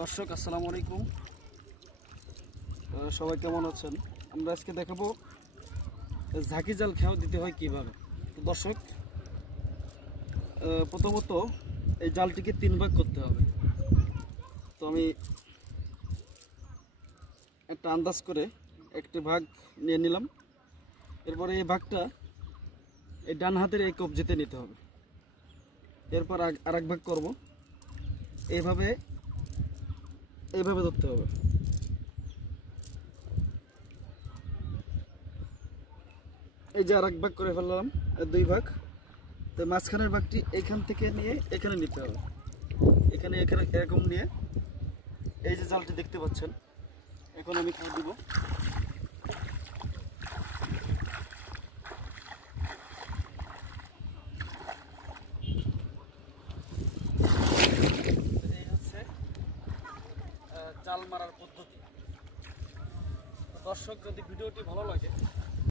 দর্শক আসসালামু আলাইকুম, সবাই কেমন আছেন? আমরা আজকে দেখাবো ঝাঁকি জাল খেয়াও দিতে হয় কিভাবে। তো দর্শক, প্রথমত এই জালটিকে 3 ভাগ করতে হবে। তো আমি একটা আন্দাজ করে একটি ভাগ নিয়ে নিলাম। এরপরে এই ভাগটা এই ডান হাতের এই কবজিতে নিতে হবে। এরপর আরেক ভাগ করব, এইভাবে ধরতে হবে। এই যে আরেক ভাগ করে ফেললাম, 2 ভাগ। তো মাঝখানের ভাগটি এখান থেকে নিয়ে এখানে নিতে হবে। এখানে এরকম নিয়ে এই যে জালটি দেখতে পাচ্ছেন, এখন আমি খেয়ে দিব। এই হচ্ছে জাল মারার পদ্ধতি। দর্শক, যদি ভিডিওটি ভালো লাগে